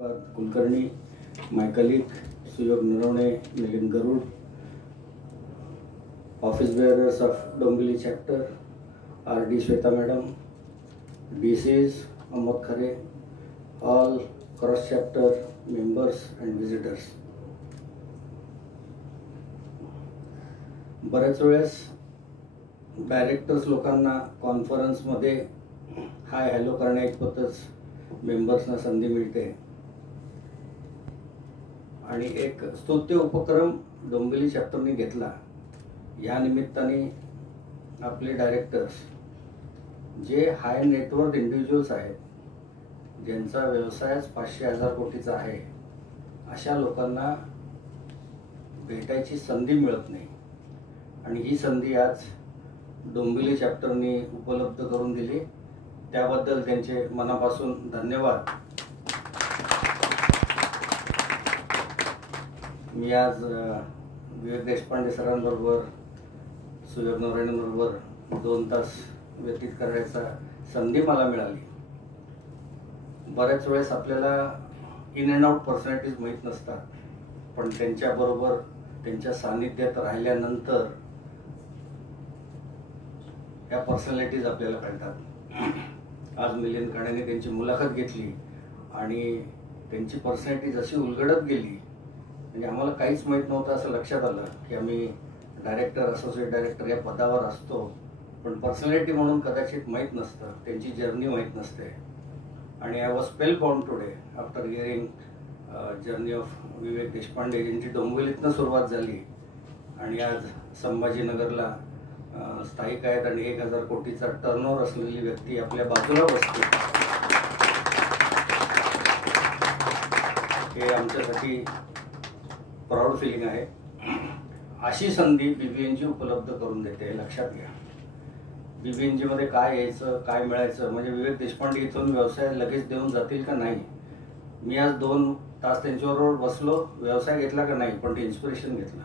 Kulkarni, my colleague Suyog Narone, Nilin Garud, office bearers of Dombili chapter, R.D. Shweta Madam, DCs, Amod Khare, all cross chapter members and visitors. बऱ्याच वेळेस directors लोकांना कॉन्फरन्समध्ये hi hello करण्याइतपतच मेंबर्सना संधी मिळते आणि एक स्तुत्य उपक्रम डोंबिवली चॅप्टरने घेतला. या निमित्ताने आपले डायरेक्टर्स जे हाय नेटवर्क इंडिव्हिज्युअल्स आहेत, ज्यांचा व्यवसायच 500,000 कोटीचा आहे, अशा लोकांना भेटायची संधी मिळत नाही आणि ही संधी आज डोंबिवली चॅप्टरने उपलब्ध करून दिली. त्याबद्दल त्यांचे मनापासून धन्यवाद. मी आज विवेक देशपांडे सरांबरोबर, सुयोग नवरेंबरोबर 2 तास व्यतीत करण्याचा संधी मला मिळाली. बऱ्याच वेळेस आपल्याला इन अँड आउट पर्सनॅलिटीज माहीत नसतात, पण त्यांच्याबरोबर त्यांच्या सानिध्यात राहिल्यानंतर या पर्सनॅलिटीज आपल्याला कळतात. आज मिलिंद खाण्याने त्यांची मुलाखत घेतली आणि त्यांची पर्सनॅलिटी जशी उलगडत गेली, म्हणजे आम्हाला काहीच माहीत नव्हतं असं लक्षात आलं की आम्ही डायरेक्टर, असोसिएट डायरेक्टर या पदावर असतो, पण पर्सनॅलिटी म्हणून कदाचित माहीत नसतं, त्यांची जर्नी माहीत नसते. आणि I was spellbound today after hearing journey of Vivek Deshpande, ज्यांची डोंबिवलीतनं सुरुवात झाली आणि आज संभाजीनगरला स्थायिक आहेत आणि 1,000 कोटीचा टर्नओव्हर असलेली व्यक्ती आपल्या बाजूला बसते. हे आमच्यासाठी प्राऊड फिलिंग आहे. अशी संधी BBNG उपलब्ध करून देते, लक्षात घ्या. BBNG मध्ये काय यायचं, काय मिळायचं, म्हणजे विवेक देशपांडे इथून व्यवसाय लगेच देऊन जातील का नाही. मी आज 2 तास त्यांच्याबरोबर बसलो, व्यवसाय घेतला का नाही, पण ते इन्स्पिरेशन घेतलं.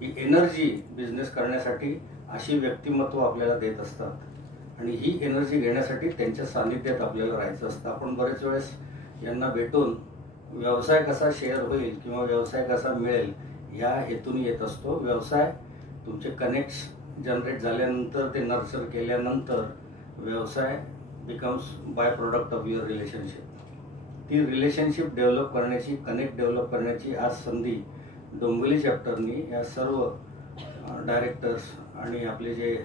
ही एनर्जी बिझनेस करण्यासाठी अशी व्यक्तिमत्व आपल्याला देत असतात आणि ही एनर्जी घेण्यासाठी त्यांच्या सानिध्यात आपल्याला राहायचं असतं. आपण बरेच वेळेस यांना भेटून व्यवसाय कसा शेअर होईल किंवा व्यवसाय कसा मिळेल या हेतून येत असतो. व्यवसाय तुमचे कनेक्ट्स जनरेट झाल्यानंतर, ते नर्चर केल्यानंतर व्यवसाय becomes by product of your relationship. ती रिलेशनशिप डेव्हलप करण्याची, कनेक्ट डेव्हलप करण्याची आज संधी डोंबिवली चॅप्टरनी या सर्व डायरेक्टर्स आणि आपले जे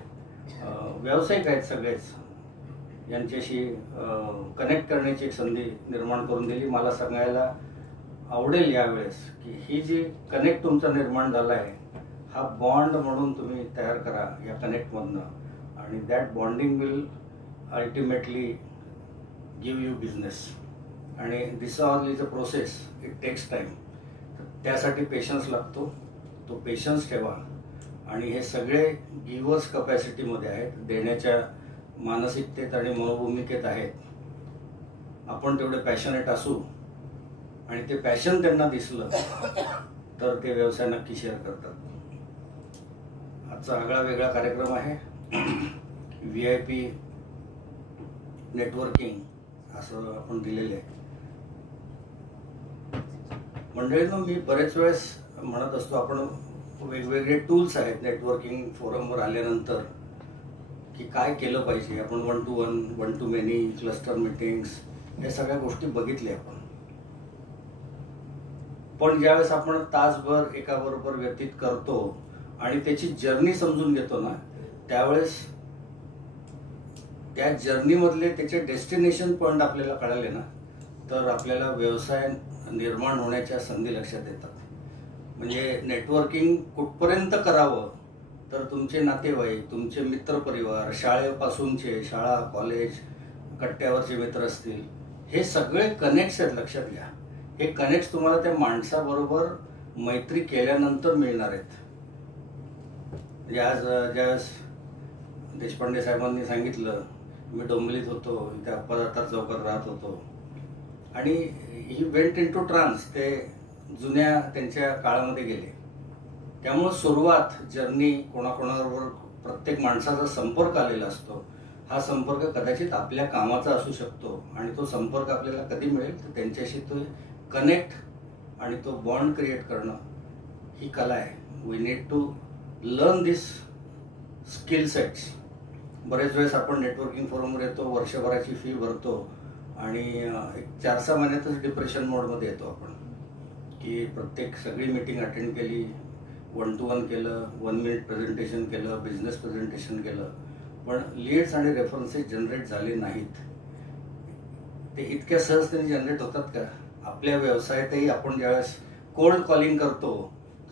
व्यावसायिक आहेत सगळेच यांच्याशी कनेक्ट करण्याची एक संधी निर्माण करून दिली. मला सांगायला आवडेल यावेळेस की ही जी कनेक्ट तुमचा निर्माण झाला आहे, हा बॉन्ड म्हणून तुम्ही तयार करा या कनेक्टमधनं, आणि that bonding will ultimately give you business. आणि this all is a process, it takes time. त्यासाठी पेशन्स लागतो, तो पेशन्स ठेवा. आणि हे सगळे गिव्हर्स कपॅसिटीमध्ये आहेत, देण्याच्या मानसिकतेत आणि मनोभूमिकेत आहेत. आपण तेवढे पॅशनेट असू आणि ते पॅशन त्यांना दिसलं तर ते व्यवसाय नक्की शेअर करतात. आजचा आगळा वेगळा कार्यक्रम आहे. VIP नेटवर्किंग असं आपण दिलेलं आहे. मंडळींनो, मी बरेच वेळेस म्हणत असतो, आपण वेगवेगळे टूल्स आहेत नेटवर्किंग फोरमवर आल्यानंतर की काय केलं पाहिजे. आपण 1 to 1, 1 to many, cluster meetings, या सगळ्या गोष्टी बघितल्या आपण. पण ज्यावेळेस आपण तासभर एकाबरोबर व्यतीत करतो आणि त्याची जर्नी समजून घेतो ना, त्यावेळेस त्या जर्नीमधले त्याचे डेस्टिनेशन पॉईंट आपल्याला कळाले ना, तर आपल्याला व्यवसाय निर्माण होण्याच्या संधी लक्षात येतात. म्हणजे नेटवर्किंग कुठपर्यंत करावं, तर तुमचे नातेवाईक, तुमचे मित्रपरिवार, शाळेपासूनचे, शाळा, कॉलेज, कट्ट्यावरचे मित्र असतील, हे सगळे कनेक्ट्स आहेत, लक्षात घ्या. हे कनेक्ट्स तुम्हाला त्या माणसाबरोबर मैत्री केल्यानंतर मिळणार आहेत. म्हणजे आज ज्यावेळेस देशपांडे साहेबांनी सांगितलं, मी डोंबिवलीत होतो, इथे अप्पादातार चौकात राहत होतो, आणि he went into trance, ते जुन्या त्यांच्या काळामध्ये गेले. त्यामुळे सुरुवात, जर्नी, कोणाकोणाबरोबर प्रत्येक माणसाचा संपर्क आलेला असतो. हा संपर्क कदाचित आपल्या कामाचा असू शकतो आणि तो संपर्क आपल्याला कधी मिळेल तर त्यांच्याशी तो कनेक्ट आणि तो बॉन्ड क्रिएट करणं ही कला आहे. We need to learn this skill sets. बरेच वेळेस आपण नेटवर्किंग फोरमवर येतो, वर्षभराची फी भरतो आणि एक 4-6 महिन्यातच डिप्रेशन मोडमध्ये येतो आपण, की प्रत्येक सगळी मीटिंग अटेंड केली, 1-to-1 केलं, 1 मिनिट प्रेझेंटेशन केलं, बिझनेस प्रेझेंटेशन केलं, पण लीड्स आणि रेफरन्सेस जनरेट झाले नाहीत. ते इतक्या सहजतेने जनरेट होतात का? आपल्या व्यवसायातही आपण ज्यावेळेस कोल्ड कॉलिंग करतो,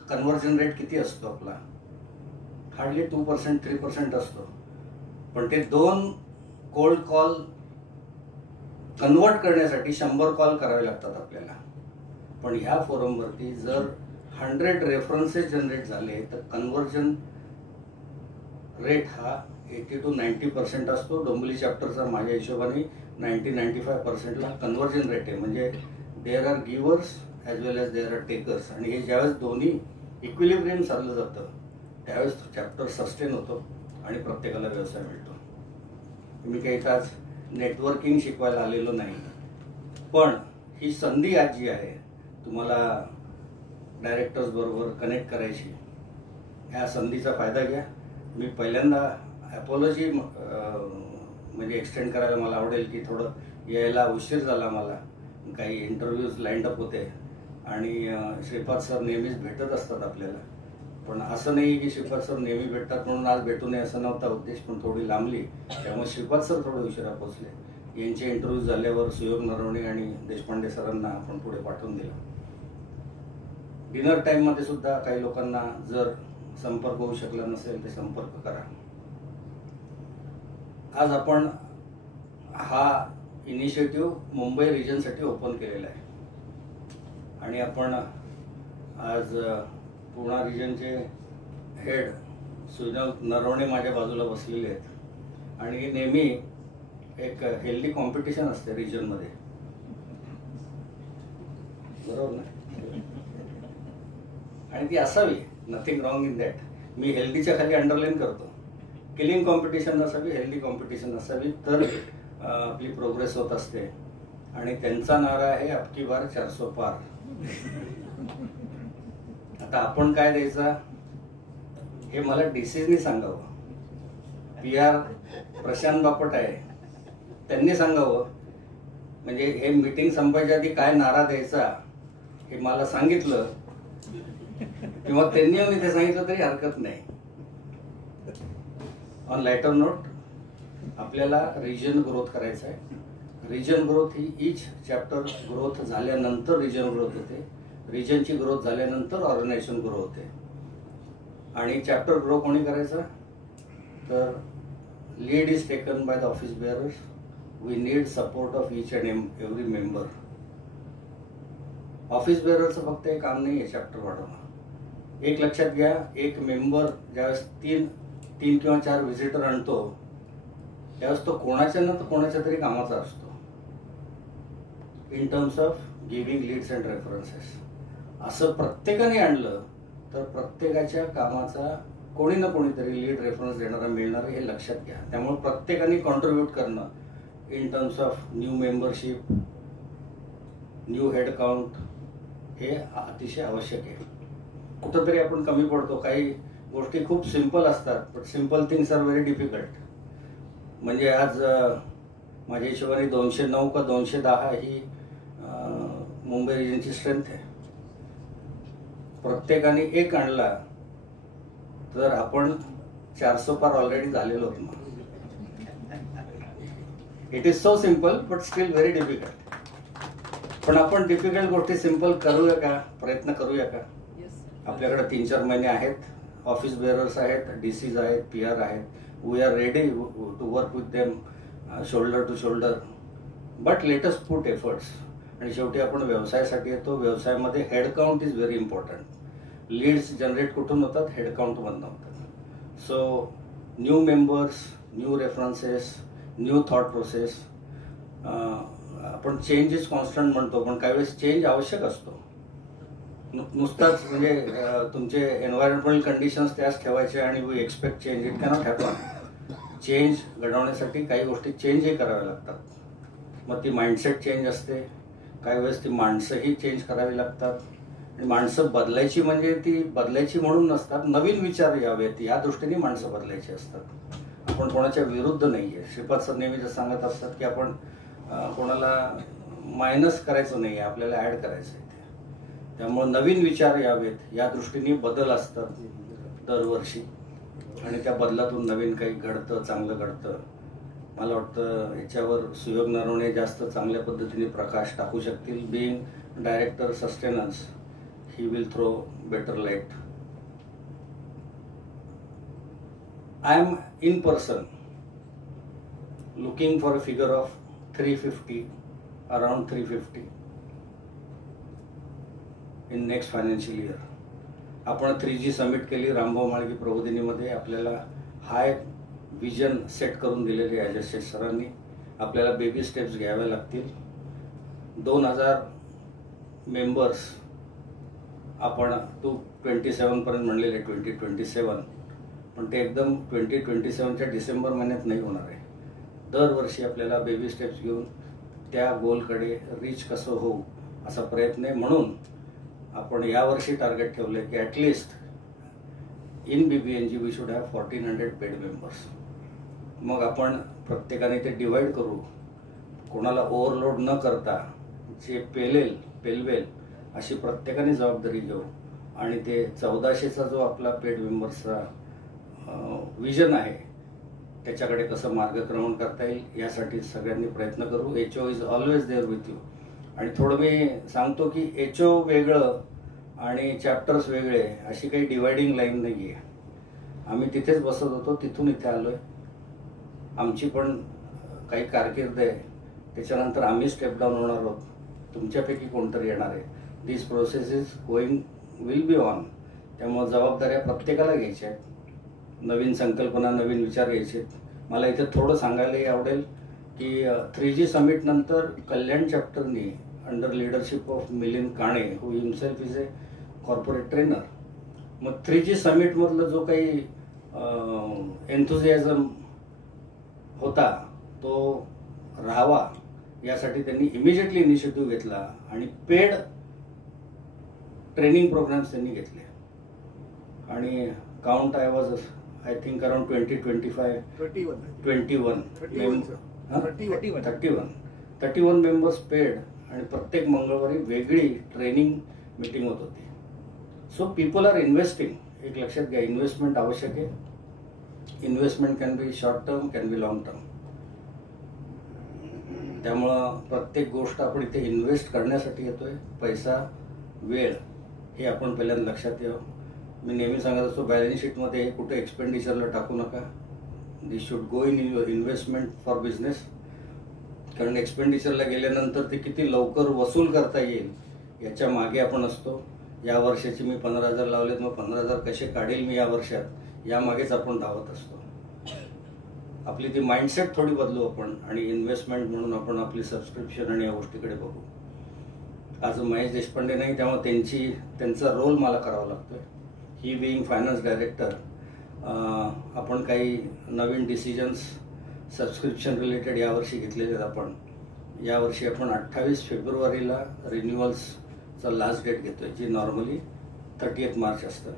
कन्व्हर्जन रेट किती असतो आपला? हार्डली 2%, 3% असतो. पण ते 2 कोल्ड कॉल कन्वर्ट करण्यासाठी 100 कॉल करावे लागतात आपल्याला. पण ह्या फोरमवरती जर 100 रेफरन्सेस जनरेट झाले तर कन्व्हर्जन रेट हा 80 to 90% असतो. डोंबिवली चॅप्टरचा माझ्या हिशोबाने 90-95%ला कन्व्हर्जन रेट आहे. म्हणजे there are givers as well as there are takers. आणि हे ज्यावेळेस दोन्ही इक्विलिब्रियम चाललं जातं त्यावेळेस चॅप्टर सस्टेन होतो आणि प्रत्येकाला व्यवसाय मिळतो. मी काही तास नेटवर्किंग शिकवायला आलेलो नाही, पण ही संधी आज जी आहे तुम्हाला डायरेक्टर्स बरोबर कनेक्ट करायची, ह्या संधीचा फायदा घ्या. मी पहिल्यांदा ॲपॉलॉजी म्हणजे एक्सटेंड करायला मला आवडेल की थोडं यायला उशीर झाला, मला काही इंटरव्ह्यूज लाईंड अप होते आणि श्रीपाद सर नेहमीच भेटत असतात आपल्याला. पण असं नाही की श्रीपाद सर नेहमी भेटतात म्हणून आज भेटू नये असं नव्हता उद्देश, पण थोडी लांबली त्यामुळे श्रीपाद सर थोडे उशिरा पोहोचले. यांचे इंटरव्ह्यू झाल्यावर सुयोग नरवणे आणि देशपांडे सरांना आपण पुढे पाठवून दिलं. डिनर टाईममध्ये सुद्धा काही लोकांना जर संपर्क होऊ शकला नसेल तर संपर्क करा. आज आपण हा इनिशिएटिव्ह मुंबई रिजनसाठी ओपन केलेला आहे आणि आपण आज पूर्णा रिजनचे हेड सुयोग नरवणे माझ्या बाजूला बसलेले आहेत आणि नेहमी एक हेल्दी कॉम्पिटिशन असते रिजनमध्ये, बरोबर ना? आणि ती असावी, नथिंग रॉंग इन दॅट. मी हेल्दीच्या खाली अंडरलाईन करतो. किलिंग कॉम्पिटिशन नसावी, हेल्दी कॉम्पिटिशन असावी, तर आपली प्रोग्रेस होत असते. आणि त्यांचा नारा आहे अबकी बार 400 पार. आता आपण काय द्यायचा हे मला डीसीजनी सांगावं. PR प्रशांत बापट आहे, त्यांनी सांगावं. म्हणजे हे मीटिंग संपायच्या आधी काय नारा द्यायचा हे मला सांगितलं किंवा त्यांनी येऊन इथे सांगितलं तरी हरकत नाही. ऑन लायटर नोट, आपल्याला रिजन ग्रोथ करायचा आहे. रिजन ग्रोथ ही ईच चॅप्टर ग्रोथ झाल्यानंतर रिजन ग्रोथ होते. रिजनची ग्रोथ झाल्यानंतर ऑर्गनायझेशन ग्रो होते. आणि चॅप्टर ग्रो कोणी करायचा? तर lead is taken by the office bearers. We need support of each and every member. Office बेअररचं फक्त एक काम नाही आहे चॅप्टर वाढवणं. एक लक्षात घ्या, एक मेंबर ज्यावेळेस 3 किंवा 4 व्हिजिटर आणतो त्यावेळेस तो कोणाच्या ना तर कोणाच्या तरी कामाचा असतो in terms of giving leads and references. असं प्रत्येकाने आणलं तर प्रत्येकाच्या कामाचा कोणी ना कोणीतरी लीड रेफरन्स देणारा मिळणार हे लक्षात घ्या. त्यामुळे प्रत्येकाने कॉन्ट्रीब्यूट करणं in terms of new membership, new head count हे अतिशय आवश्यक आहे. कुठंतरी आपण कमी पडतो. काही गोष्टी खूप सिंपल असतात, but simple things are very difficult. म्हणजे आज माझ्या हिशोबाने 209 का 210 ही मुंबई रिजनची स्ट्रेंथ आहे. प्रत्येकाने एक आणला तर आपण 400 पार ऑलरेडी झालेलो होतो. It is so simple but still very difficult. पण आपण डिफिकल्ट गोष्टी सिंपल करूया का? प्रयत्न करूया का? आपल्याकडे 3-4 महिने आहेत. ऑफिस बेअरर्स आहेत, DCs आहेत, PR आहेत. We are ready to work with them shoulder to shoulder. But let us put efforts. आणि शेवटी आपण व्यवसायासाठी येतो. व्यवसायामध्ये head count is very important. Leads generate कुठून होतात? हेड काउंट मधून होतात. So new members, new references, new thought process. आपण चेंज इज कॉन्स्टंट म्हणतो, पण काही वेळेस चेंज आवश्यक असतो. नुसताच म्हणजे तुमचे एन्व्हायरमेंटल कंडिशन्स त्याच ठेवायचे आणि we expect change. It cannot happen. Change घडवण्यासाठी काही गोष्टी चेंजही कराव्या लागतात. मग ती माइंडसेट चेंज असते, काही वेळेस ती माणसंही चेंज करावी लागतात आणि माणसं बदलायची म्हणजे ती बदलायची म्हणून नसतात, नवीन विचार यावेत या दृष्टीने माणसं बदलायची असतात. आपण कोणाच्या विरुद्ध नाही आहे. श्रीपाद सर नेहमी सांगत असतात की आपण कोणाला मायनस करायचं नाही आहे, आपल्याला ॲड करायचं आहे. त्यामुळे नवीन विचार यावेत या दृष्टीने बदल असतात दरवर्षी आणि त्या बदलातून नवीन काही घडतं, चांगलं घडतं. मला वाटतं याच्यावर सुयोग नरवणे जास्त चांगल्या पद्धतीने प्रकाश टाकू शकतील. Being director sustenance, he will throw better light. I am in person looking for a figure of 350, around 350 in next financial year. आपण 3G समिट केली रामभाऊ म्हाळगी प्रबोधिनीमध्ये. आपल्याला हाय विजन सेट करून दिलेले आहे अजय सरांनी. आपल्याला बेबी स्टेप्स घ्याव्या लागतील. 2000 मेंबर्स आपण 27 पर्यंत म्हणलेले 2027, पण ते एकदम 2027च्या डिसेंबर महिन्यात नाही होणार आहे. दरवर्षी आपल्याला बेबी स्टेप्स घेऊन त्या गोलकडे रीच कसं होऊ असा प्रयत्न आहे. म्हणून आपण यावर्षी टार्गेट ठेवले की at least in BBNG we should have 1400 paid members. मग आपण प्रत्येकाने ते डिवाइड करू, कोणाला ओव्हरलोड न करता जे पेलवेल अशी प्रत्येकाने जबाबदारी घेऊ आणि ते 1400चा जो आपला पेड मेंबर्सचा विजन आहे त्याच्याकडे कसं मार्गक्रमण करता येईल यासाठी सगळ्यांनी प्रयत्न करू. HO is always there with you. आणि थोडं मी सांगतो की HO वेगळं आणि चॅप्टर्स वेगळे अशी काही डिवायडिंग लाईन नाही आहे. आम्ही तिथेच बसत होतो, तिथून इथे आलो आहे. आमची पण काही कारकीर्द आहे, त्याच्यानंतर आम्ही स्टेप डाऊन होणार आहोत, तुमच्यापैकी कोणतरी येणार आहे. This process is going will be on. त्यामुळे जबाबदाऱ्या प्रत्येकाला घ्यायच्या आहेत. नवीन संकल्पना, नवीन विचार घ्यायचे आहेत. मला इथे थोडं सांगायलाही आवडेल की 3G समिट नंतर कल्याण चॅप्टरनी under leadership of Milind Kane, who himself is a corporate trainer, मग 3G समिटमधलं जो काही एन्थुझियाझम होता तो राहावा यासाठी त्यांनी इमिजिएटली इनिशिएटिव्ह घेतला आणि पेड ट्रेनिंग प्रोग्राम्स त्यांनी घेतले. आणि count I was I think around 31 members paid आणि प्रत्येक मंगळवारी वेगळी ट्रेनिंग मीटिंग होत होती. So people are investing. एक लक्षात घ्या, इन्व्हेस्टमेंट आवश्यक आहे. Investment can be short term, can be long term. त्यामुळं प्रत्येक गोष्ट आपण इथे इन्व्हेस्ट करण्यासाठी येतोय. पैसा, वेळ हे आपण पहिल्यांदा लक्षात ठेवा. मी नेहमी सांगत असतो बॅलन्स शीटमध्ये कुठे एक्सपेंडिचरला टाकू नका. This should go in your investment for business. कारण एक्सपेंडिचरला गेल्यानंतर ते किती लवकर वसूल करता येईल याच्या मागे आपण असतो. या वर्षाची मी 15,000 लावलेत, मग 15,000 कसे काढेल मी या वर्षात, यामागेच आपण धावत असतो. आपली ती माइंडसेट थोडी बदलू आपण आणि इन्व्हेस्टमेंट म्हणून आपण आपली सबस्क्रिप्शन आणि या गोष्टीकडे बघू. आज महेश देशपांडे नाही, त्यामुळे त्यांचा रोल मला करावा लागतोय. ही बिईंग फायनान्स डायरेक्टर, आपण काही नवीन डिसिजन्स सबस्क्रिप्शन रिलेटेड यावर्षी घेतलेले आहेत. आपण यावर्षी 28 फेब्रुवारीला रिन्युअल्सचा लास्ट डेट घेतोय, जी नॉर्मली 30 मार्च असतं.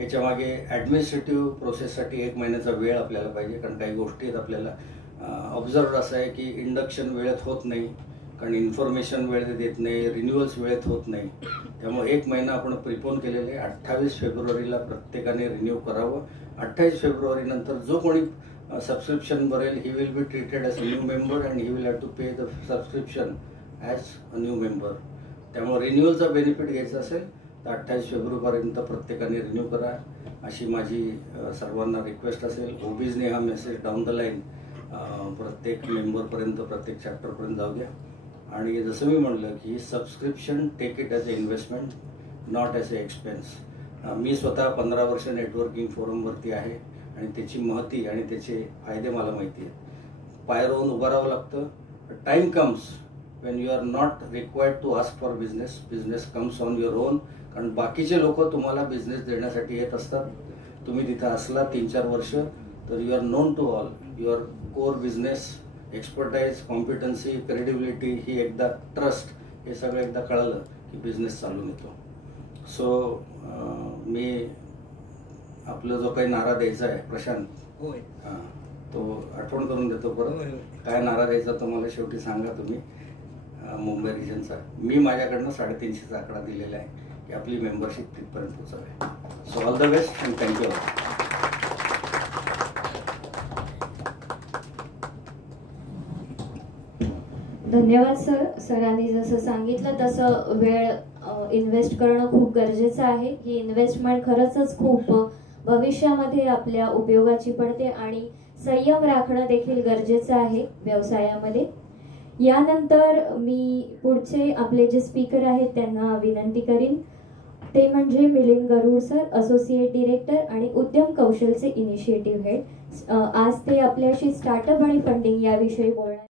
याच्यामागे ॲडमिनिस्ट्रेटिव्ह प्रोसेससाठी 1 महिन्याचा वेळ आपल्याला पाहिजे. कारण काही गोष्टी आहेत आपल्याला ऑब्झर्व असं आहे की इंडक्शन वेळेत होत नाही, कारण इन्फॉर्मेशन वेळेत देत नाही, रिन्युअल्स वेळेत होत नाही. त्यामुळे 1 महिना आपण प्रिपोन केलेले. 28 फेब्रुवारीला प्रत्येकाने रिन्यू करावं. 28 फेब्रुवारी नंतर जो कोणी सबस्क्रिप्शन भरेल, he will be treated as a new member and he will have to pay the subscription as a new member. त्यामुळे रिन्युअलचा बेनिफिट घ्यायचा असेल तर 28 फेब्रुवारीपर्यंत प्रत्येकाने रिन्यू करा, अशी माझी सर्वांना रिक्वेस्ट असेल. ओबीजने हा मेसेज डाऊन द लाईन प्रत्येक मेंबरपर्यंत, प्रत्येक चॅप्टरपर्यंत जाऊ द्या. आणि जसं मी म्हणलं की subscription take it as a investment, not as a expense. मी स्वतः 15 वर्ष नेटवर्किंग फोरमवरती आहे आणि त्याची महती आणि त्याचे फायदे मला माहिती आहेत. पाय रोवून उभं राहावं लागतं. Time comes when you are not required to ask for business comes on your own. कारण बाकीचे लोक तुम्हाला बिझनेस देण्यासाठी येत असतात. तुम्ही तिथं असला 3-4 वर्ष तर you are known to all. Your core business expertise, competency, credibility ही एकदा ट्रस्ट हे सगळं एकदा कळलं की बिझनेस चालून येतो. सो मी आपलं जो काही नारा द्यायचा आहे प्रशांत, होय, तो आठवण करून देतो परत. काय नारा द्यायचा तो मला शेवटी सांगा तुम्ही. मुंबई रिजनचा मी माझ्याकडनं 350चा आकडा दिलेला आहे की आपली मेंबरशिप तिथपर्यंत पोहोचावी. So all the best and thank you. धन्यवाद सर. सरांनी जसं सांगितलं तसं वेळ इन्व्हेस्ट करणं खूप गरजेचं आहे. ही इन्व्हेस्टमेंट खरंच खूप भविष्यामध्ये आपल्या उपयोगाची पडते आणि संयम राखणं देखील गरजेचं आहे व्यवसायामध्ये. यानंतर मी पुढचे आपले जे स्पीकर आहेत त्यांना विनंती करीन. ते म्हणजे मिलिंद गरुड सर, असोसिएट डिरेक्टर आणि उद्यम कौशलचे इनिशिएटिव्ह हेड. आज ते आपल्याशी स्टार्टअप आणि फंडिंग याविषयी बोलणार.